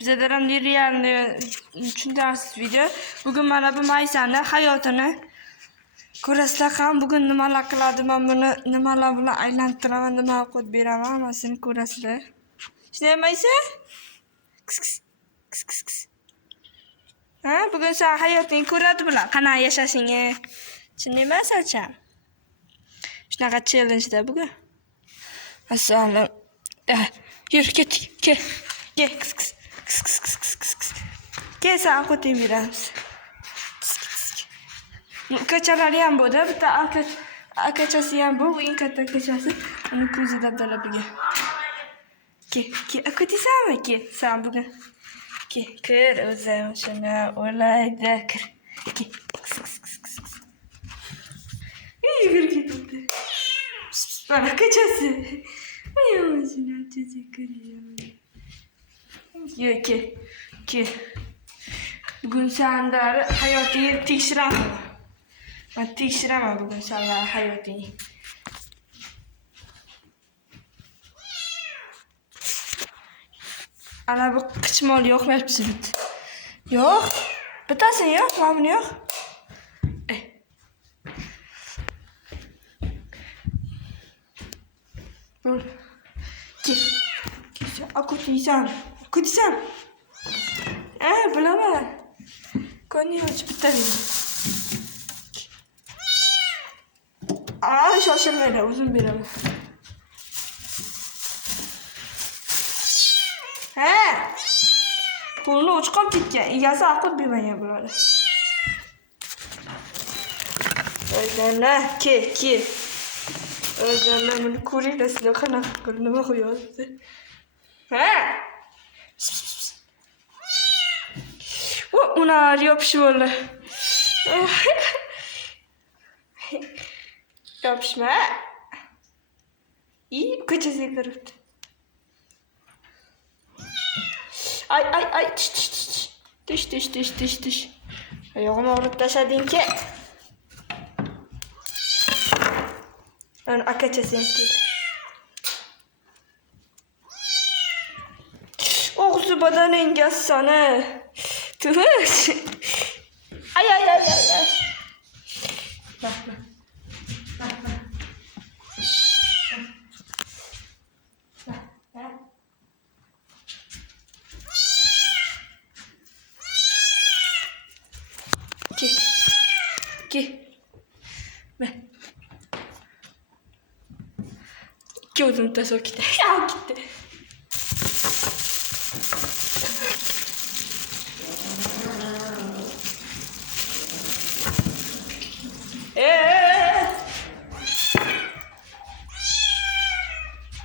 Bizada ham realni tushuntirasiz video. Bugun mana bu Maysani hayotini ko'rasizlar ham. Bugun nimalar qiladi, men buni nimalar bilan aylantiraman, nima qilib beraman, hammasini ko'rasizlar. Shunday Maysa? Kis. Ha, bugun sen hayoting ko'radi bular, qanaqa yashashingni. Tushundingmi, Salcham? Shunaqa challenge-da bugun. Assalom. Yur, ket. Kis. Kel, sen qo'ting beramiz. Ukachalari ham bo'ldi. Bitta akachasi ham bu, eng katta akachasi. Uni ko'zi dabdala bugun. Ke, akutisanmi? Ke, sen bugun. Ke, kir o'zim shuni o'ylaydi, kir. Ke, yugurib ketibdi. Mana akachasi. Ayol shuni achasi ko'ryapman. Ke. Bugun senlar hayotingni tekshiraman. Men tekshiraman bugun senlar hayotingni. Ana bu qichmol yo'qmayapti bit. Yo'q. Bittasini yo'q, mana buni yo'q. Dur. Ke. Akutisan. Bilaman. Ko'ngli ochib bittavini. Shoshilmaydi, o'zim beraman. Pulni o'chqib ketgan. Egasi aql bermagan bo'ladi. O'zana, ke. O'zana buni ko'ringlar sizlar qanaqa qilib nima qo'yapti. Ular yopishib oldi. Yopishma. Ko'chasiga kiribdi. Ay. Tish. Oyog'imni olib tashlading-ki. Ana akachasi ham keldi. Og'zi badaning gassani. Tush. Ay. Bak. Ke. Ben. Gözüm de sok gitti. Gitti.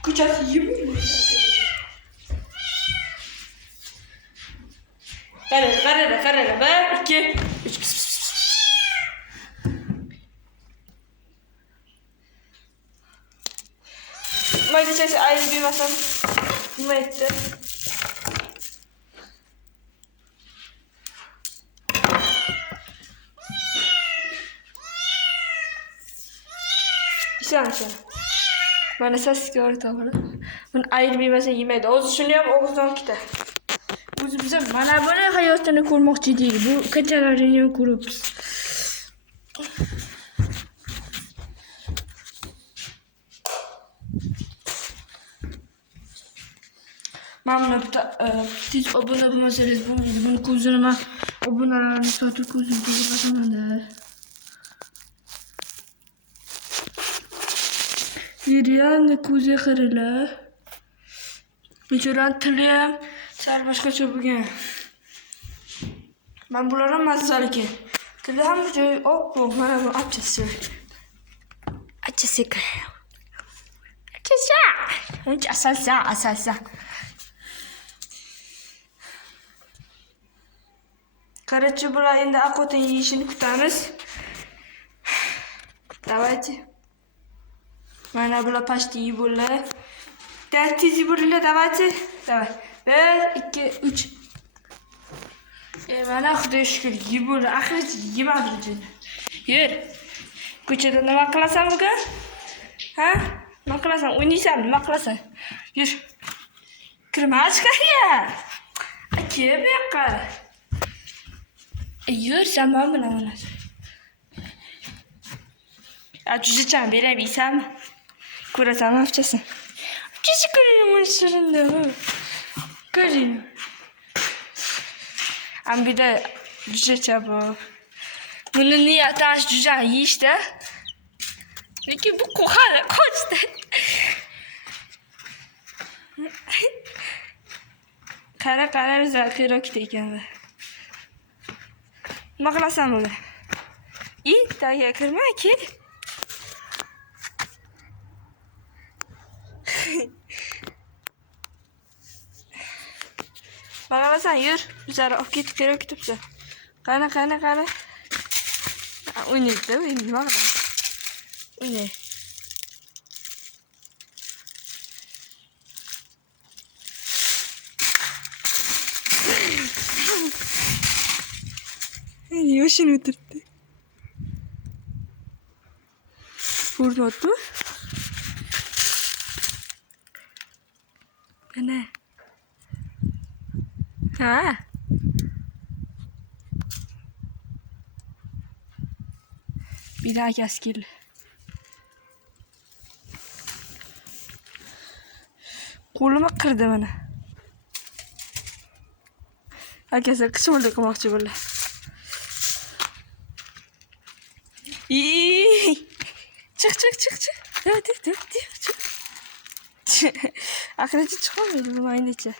Kucası yiyeyim mi? Karara. Ben 2, 3. Mayda çeşit ayrı bir masam nima etti? İşte. Bana ses gördü ama. Bunu ayrı bir masam yemedi. O'zi shuni ham og'zidan ketdi. O'zi bize mana buni hayotini ko'rmoqchi deydi. Bu kachalarini ham ko'ribmiz. Mamla siz abone olmasanız bunu ko'zini obunalarni sotib ko'zini ko'rib Yeriyanni ko'zi qirila. Bechoran tili ham sal boshqacha bo'lgan. Men bular ham mazali ekan. Tili ham joy oppo, mana bu achchasi. Achchasi. Uncha asalsan. Короче, bular endi aqotin yeyishini kutamiz. Давайте. Mana bular pashti yeb bo'ldi. Tez yuboringlar, давайте. Давай. 1, 2, 3. Mana xudoga shukr yeb bo'ldi. Axir yemadim. Yur. Ko'chada nima qilasan bugun? Ha? Nima qilasan? O'ynaysanmi? Nima qilasan? Yur. Kirma ichkariga. Ki bu yoqqa. Yur, sen bana buna bana. Cüzeceksin, verebilsem. Kuratan hafçasın. Hafçası görüyorum onu sırında. Görüyorum. Ama bir de cüzece bu. Bunun niye taş cüce iyi işte. Peki bu kokar, koçtu. Kara güzel kırık deyken. Mağlasam bunu. İyi, daha kırma ki. Mağlasan yürü. Güzel ok git kırık gitipse. Kana. Uyuydu, mağla. Uyuy. Niye hoşuna oturttu? Burada otur. Ne? Ha? Bir daha keskin. Kolumu kırdı bana. Herkese kısa oldu kamakçı böyle. İyi. Çık. Evet, çık. Akıraçı çıkamıyordu bu aynı içe.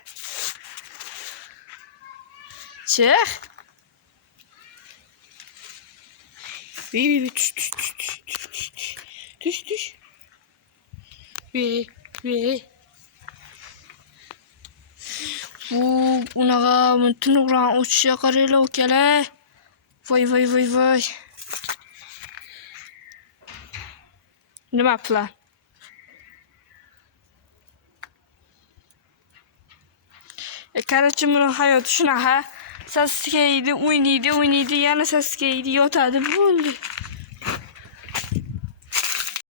Çık. Bir düş. Bir. Bu unağa mümkün olan uçuşa karıyla okele. Vay. Ne yapla? Karıcımın hayatı şuna ha. Sasuke'ydi, oynaydı. Yana Sasuke'ydi, yotadı. Bu oldu.